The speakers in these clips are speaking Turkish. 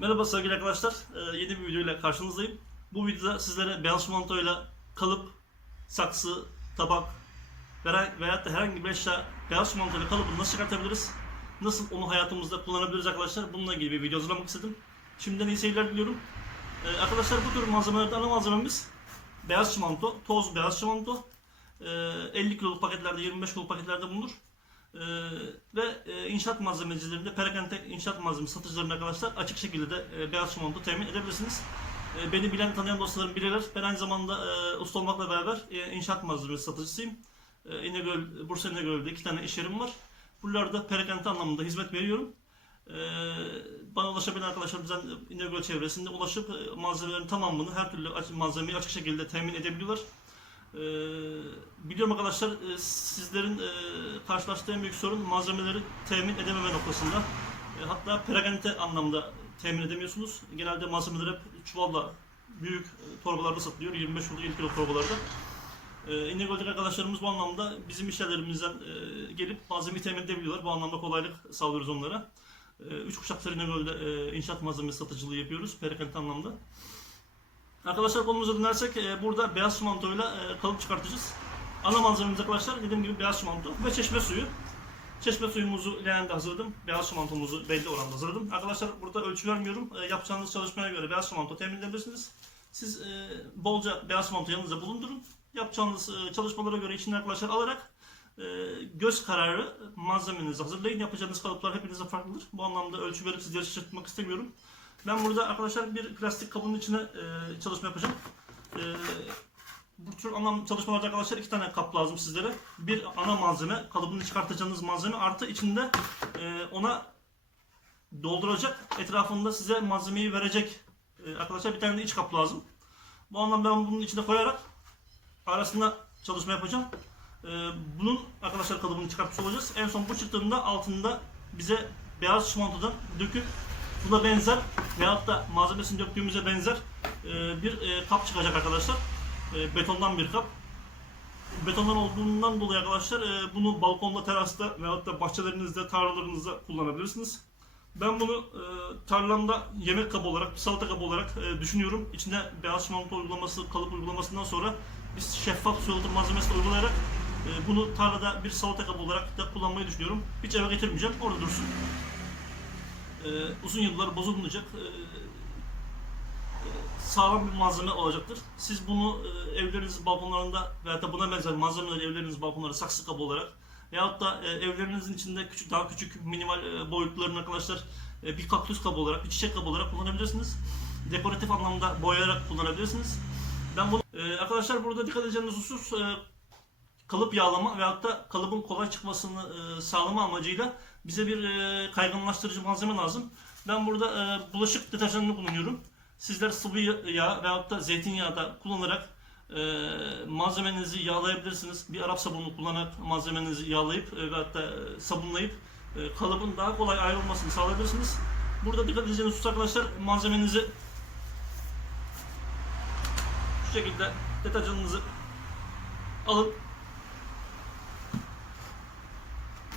Merhaba sevgili arkadaşlar. Ee, yeni bir video ile karşınızdayım. Bu videoda sizlere beyaz çimentoyla kalıp, saksı, tabak veya, veyahut da herhangi bir eşya beyaz çimentoyla kalıbını nasıl çıkartabiliriz? Nasıl onu hayatımızda kullanabiliriz arkadaşlar? Bununla ilgili bir video hazırlamak istedim. Şimdiden iyi seyirler diliyorum. Ee, arkadaşlar bu tür malzemelerde ana malzememiz beyaz çimento, toz beyaz çimento. Ee, 50 kiloluk paketlerde, 25 kiloluk paketlerde bulunur. Ee, ve e, inşaat malzemecilerinde perakende inşaat malzemesi satıcılarında arkadaşlar açık şekilde de e, beyaz çimento temin edebilirsiniz. E, beni bilen tanıyan dostlarım bilirler. Ben aynı zamanda e, usta olmakla beraber e, inşaat malzemesi satıcısıyım. E, İnegöl, Bursa İnegöl'de iki tane iş yerim var. Buralarda perakende anlamında hizmet veriyorum. E, bana ulaşabilen arkadaşlar bizden İnegöl çevresinde ulaşıp e, malzemelerin tamamını her türlü malzemeyi açık şekilde temin edebiliyorlar. Ee, biliyorum arkadaşlar e, sizlerin e, karşılaştığı en büyük sorun malzemeleri temin edememe noktasında. E, hatta perakende anlamda temin edemiyorsunuz. Genelde malzemeler hep çuvalla büyük e, torbalarda satılıyor. 25 kilo 50 kilo torbalarda. E, İnegöl'deki arkadaşlarımız bu anlamda bizim iş yerlerimizden e, gelip malzemeyi temin edebiliyorlar. Bu anlamda kolaylık sağlıyoruz onlara. E, üç kuşaktır İnegöl'de e, inşaat malzemesi satıcılığı yapıyoruz perakende anlamda. Arkadaşlar konumuza dönersek e, burada beyaz çimentoyla e, kalıp çıkartacağız. Ana malzememiz arkadaşlar dediğim gibi beyaz çimento ve çeşme suyu. Çeşme suyumuzu leğende hazırladım. Beyaz çimentomuzu belli oranda hazırladım. Arkadaşlar burada ölçü vermiyorum. E, yapacağınız çalışmaya göre beyaz çimento temin edebilirsiniz. Siz e, bolca beyaz çimento yanınızda bulundurun. Yapacağınız e, çalışmalara göre içinden arkadaşlar alarak e, göz kararı malzemenizi hazırlayın. Yapacağınız kalıplar hepinize farklıdır. Bu anlamda ölçü verip sizleri şaşırtmak istemiyorum. Ben burada arkadaşlar bir plastik kabın içine e, çalışma yapacağım. E, bu tür ana çalışmalarda arkadaşlar iki tane kap lazım sizlere. Bir ana malzeme, kalıbını çıkartacağınız malzeme artı içinde e, ona dolduracak, etrafında size malzemeyi verecek e, arkadaşlar bir tane de iç kap lazım. Bu anlamda ben bunun içine koyarak arasında çalışma yapacağım. E, bunun arkadaşlar kalıbını çıkartmış olacağız. En son bu çıktığında altında bize beyaz çimentodan döküp buna benzer veyahut da malzemesini döktüğümüze benzer e, bir e, kap çıkacak arkadaşlar. E, betondan bir kap. Betondan olduğundan dolayı arkadaşlar e, bunu balkonda, terasta veyahut da bahçelerinizde, tarlalarınızda kullanabilirsiniz. Ben bunu e, tarlamda yemek kabı olarak, salata kabı olarak e, düşünüyorum. İçine beyaz çimento uygulaması, kalıp uygulamasından sonra biz şeffaf su yalıtım malzemesi uygulayarak e, bunu tarlada bir salata kabı olarak da kullanmayı düşünüyorum. Hiç eve getirmeyeceğim, orada dursun e, uzun yıllar bozulmayacak e, e, sağlam bir malzeme olacaktır. Siz bunu e, evlerinizin balkonlarında veya da buna benzer malzemeleri evlerinizin balkonları saksı kabı olarak veyahut da e, evlerinizin içinde küçük daha küçük minimal e, boyutlarını arkadaşlar e, bir kaktüs kabı olarak, bir çiçek kabı olarak kullanabilirsiniz. Dekoratif anlamda boyayarak kullanabilirsiniz. Ben bunu e, arkadaşlar burada dikkat edeceğiniz husus e, kalıp yağlama veyahut da kalıbın kolay çıkmasını e, sağlama amacıyla bize bir e, kayganlaştırıcı malzeme lazım. Ben burada e, bulaşık deterjanını kullanıyorum. Sizler sıvı yağ veyahut da zeytinyağı da kullanarak e, malzemenizi yağlayabilirsiniz. Bir Arap sabunu kullanarak malzemenizi yağlayıp e, veyahut da e, sabunlayıp e, kalıbın daha kolay ayrılmasını sağlayabilirsiniz. Burada dikkat edeceğiniz husus arkadaşlar malzemenizi şu şekilde deterjanınızı alın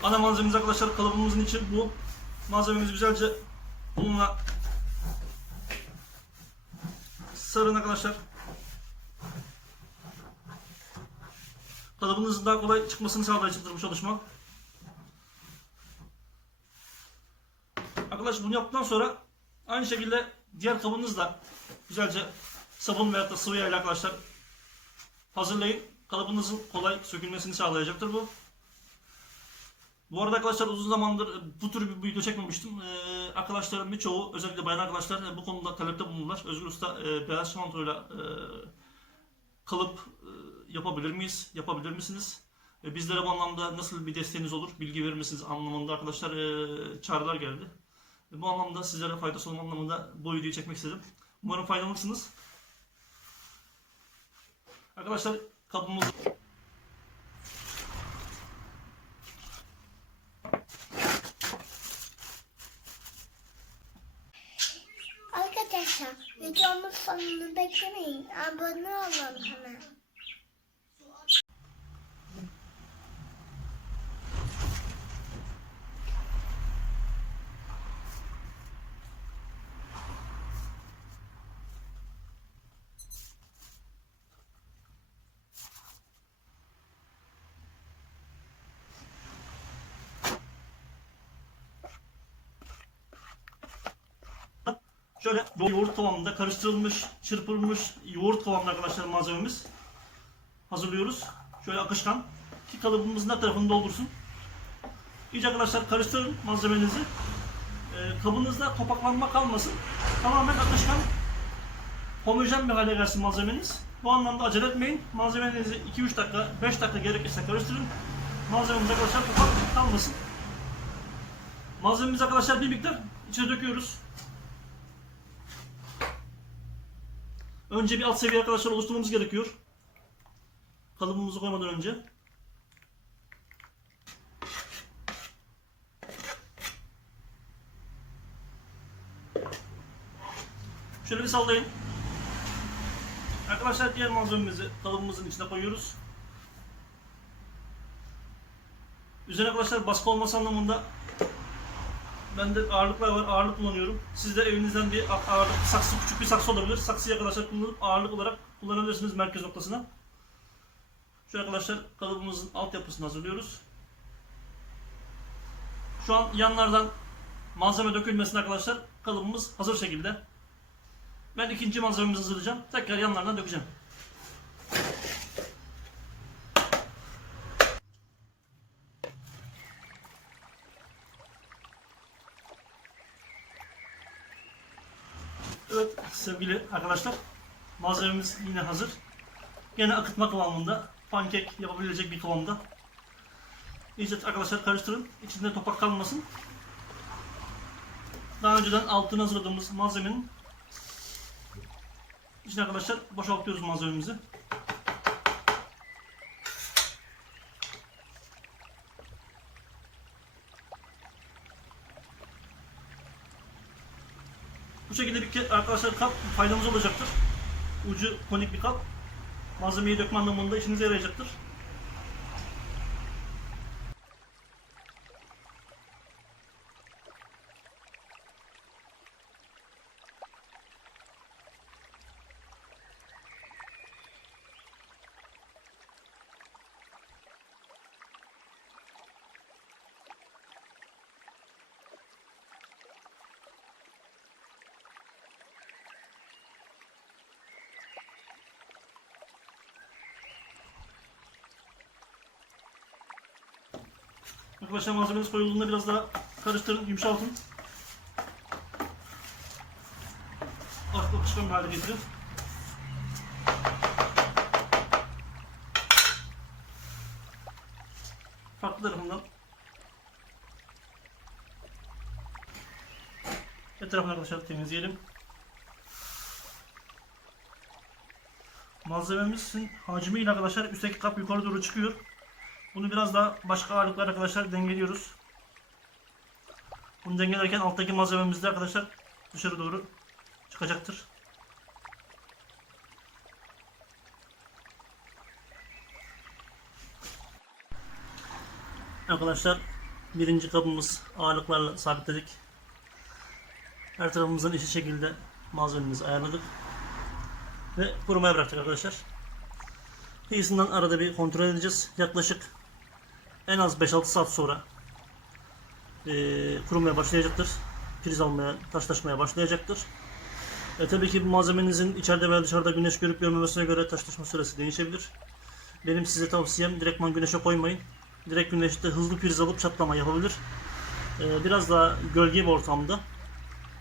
Ana malzememiz arkadaşlar kalıbımızın içi bu. Malzememizi güzelce bununla sarın arkadaşlar. Kalıbınızın daha kolay çıkmasını sağlayacaktır bu çalışma. Arkadaşlar bunu yaptıktan sonra aynı şekilde diğer kabınızla güzelce sabun veya da sıvı yağ ile arkadaşlar hazırlayın. Kalıbınızın kolay sökülmesini sağlayacaktır bu. Bu arada arkadaşlar uzun zamandır bu tür bir video çekmemiştim. Ee, arkadaşlarım birçoğu özellikle bayan arkadaşlar e, bu konuda talepte bulundular. Özgür Usta e, beyaz çimentoyla e, kalıp e, yapabilir miyiz? Yapabilir misiniz? E, bizlere bu anlamda nasıl bir desteğiniz olur? Bilgi verir misiniz anlamında arkadaşlar e, çağrılar geldi. E, bu anlamda sizlere faydası olma anlamında bu videoyu çekmek istedim. Umarım faydalanırsınız. Arkadaşlar kabımızı Arkadaşlar videomun sonunu beklemeyin. Abone olun hemen. Şöyle yoğurt kıvamında karıştırılmış, çırpılmış yoğurt kıvamında arkadaşlar malzememiz. Hazırlıyoruz. Şöyle akışkan ki kalıbımızın her tarafını doldursun. İyice arkadaşlar karıştırın malzemenizi. Ee, kabınızda topaklanma kalmasın. Tamamen akışkan, homojen bir hale gelsin malzemeniz. Bu anlamda acele etmeyin. Malzemenizi 2-3 dakika, 5 dakika gerekirse karıştırın. Malzememiz arkadaşlar topak kalmasın. Malzememizi arkadaşlar bir miktar içine döküyoruz. Önce bir alt seviye arkadaşlar oluşturmamız gerekiyor. Kalıbımızı koymadan önce. Şöyle bir sallayın. Arkadaşlar diğer malzememizi kalıbımızın içine koyuyoruz. Üzerine arkadaşlar baskı olması anlamında bende ağırlıklar var. Ağırlık kullanıyorum. Siz de evinizden bir ağırlık, saksı, küçük bir saksı olabilir. Saksıyı arkadaşlar kullanıp ağırlık olarak kullanabilirsiniz merkez noktasına. Şöyle arkadaşlar kalıbımızın altyapısını hazırlıyoruz. Şu an yanlardan malzeme dökülmesin arkadaşlar. Kalıbımız hazır şekilde. Ben ikinci malzememizi hazırlayacağım. Tekrar yanlardan dökeceğim. Evet sevgili arkadaşlar. Malzememiz yine hazır. Yine akıtma kıvamında. Pankek yapabilecek bir kıvamda. İyice arkadaşlar karıştırın. İçinde topak kalmasın. Daha önceden altını hazırladığımız malzemenin içine arkadaşlar boşaltıyoruz malzememizi. Bu şekilde bir arkadaşlar kap faydamız olacaktır. Ucu konik bir kap. Malzemeyi dökme anlamında işinize yarayacaktır. Arkadaşlar malzemeniz koyulduğunda biraz daha karıştırın, yumuşaltın. Artık akışkan bir hale getirin. Farklı tarafından etrafını arkadaşlar temizleyelim. Malzememizin hacmiyle arkadaşlar üstteki kap yukarı doğru çıkıyor. Bunu biraz daha başka ağırlıklar arkadaşlar dengeliyoruz. Bunu dengelerken alttaki malzememiz de arkadaşlar dışarı doğru çıkacaktır. Arkadaşlar birinci kabımız ağırlıklarla sabitledik. Her tarafımızdan eşit şekilde malzememizi ayarladık. Ve kurumaya bıraktık arkadaşlar. Kıyısından arada bir kontrol edeceğiz. Yaklaşık en az 5-6 saat sonra e, kurumaya başlayacaktır. Priz almaya, taşlaşmaya başlayacaktır. E, tabii ki bu malzemenizin içeride veya dışarıda güneş görüp görmemesine göre taşlaşma süresi değişebilir. Benim size tavsiyem direktman güneşe koymayın. Direkt güneşte hızlı priz alıp çatlama yapabilir. E, biraz daha gölge bir ortamda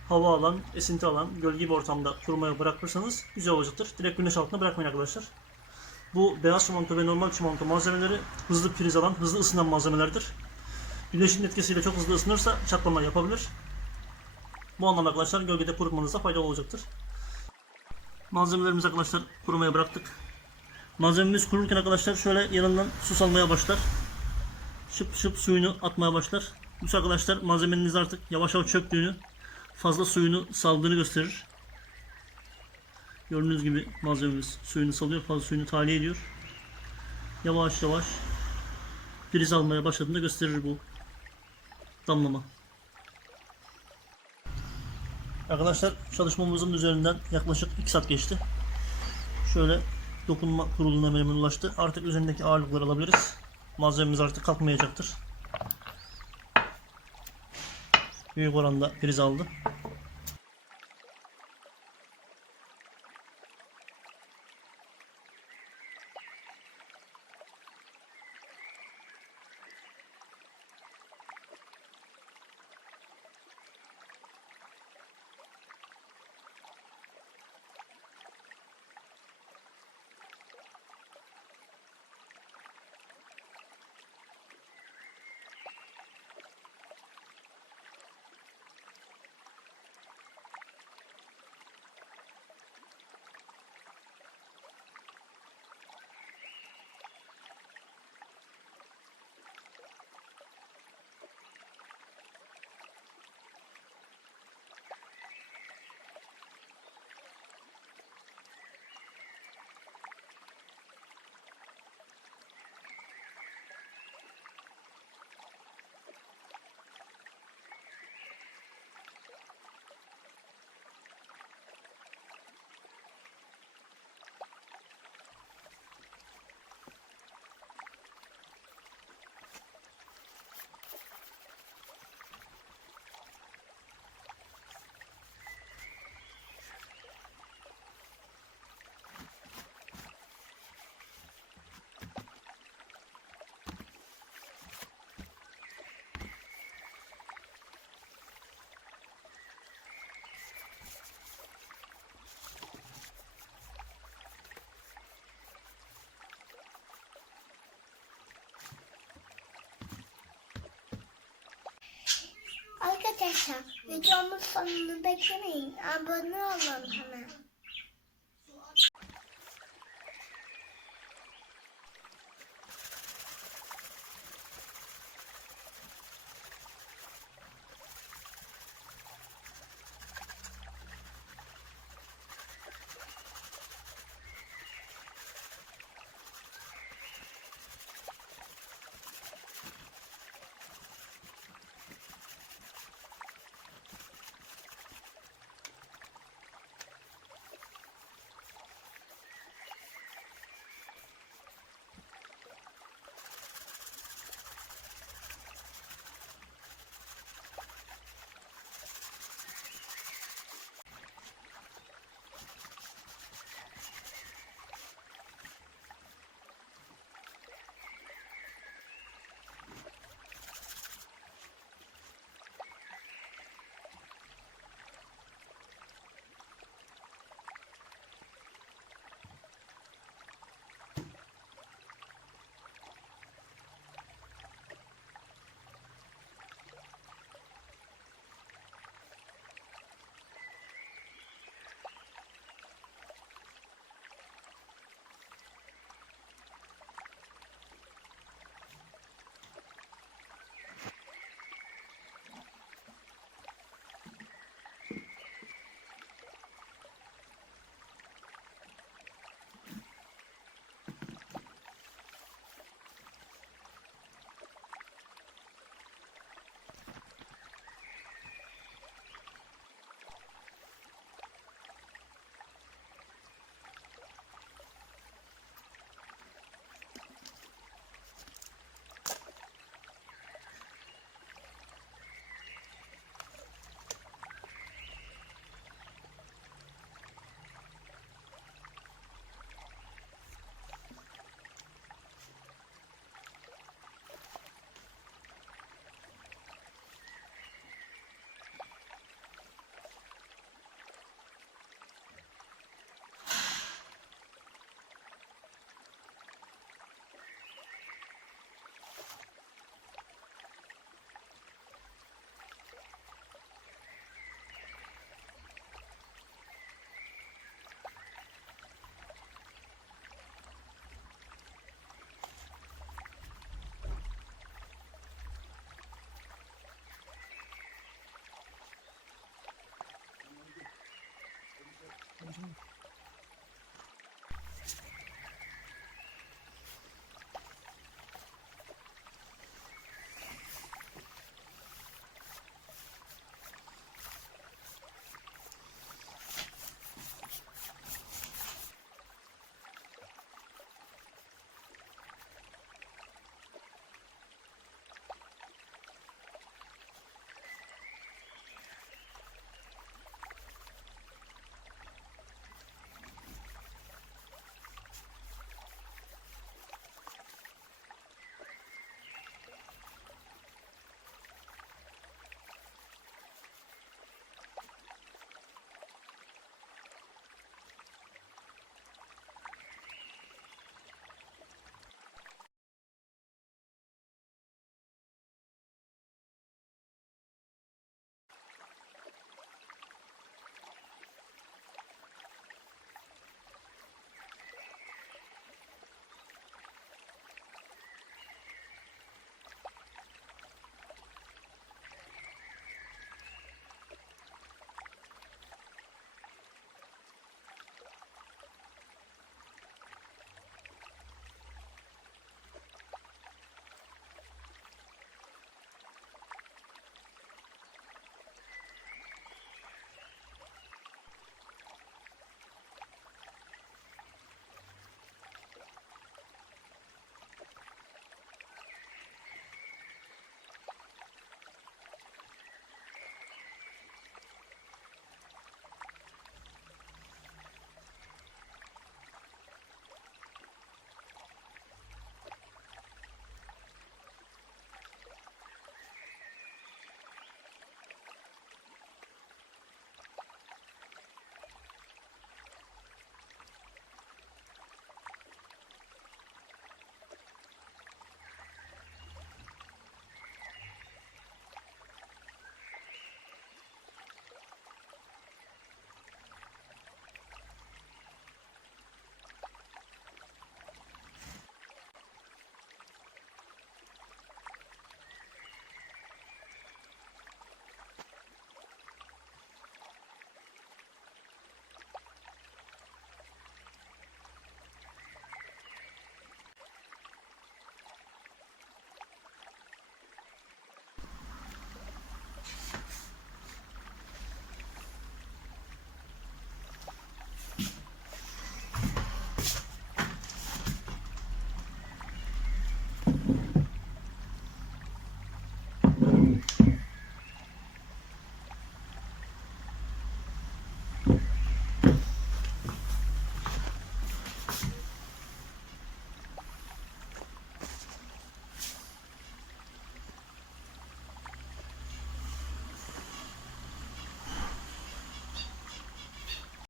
hava alan, esinti alan, gölge bir ortamda kurumaya bırakırsanız güzel olacaktır. Direkt güneş altında bırakmayın arkadaşlar. Bu beyaz çimento ve normal çimento malzemeleri hızlı priz alan, hızlı ısınan malzemelerdir. Güneşin etkisiyle çok hızlı ısınırsa çatlama yapabilir. Bu anlamda arkadaşlar gölgede kurutmanızda faydalı olacaktır. Malzemelerimizi arkadaşlar kurumaya bıraktık. Malzememiz kururken arkadaşlar şöyle yanından su salmaya başlar. Şıp şıp suyunu atmaya başlar. Bu arkadaşlar malzemeniniz artık yavaş yavaş çöktüğünü, fazla suyunu saldığını gösterir. Gördüğünüz gibi malzememiz suyunu salıyor, fazla suyunu tahliye ediyor. Yavaş yavaş priz almaya başladığında gösterir bu damlama. Arkadaşlar çalışmamızın üzerinden yaklaşık 2 saat geçti. Şöyle dokunma kuruluna ulaştı. Artık üzerindeki ağırlıkları alabiliriz. Malzememiz artık kalkmayacaktır. Büyük oranda priz aldı. Arkadaşlar videomuz sonunu beklemeyin. Abone olun hemen.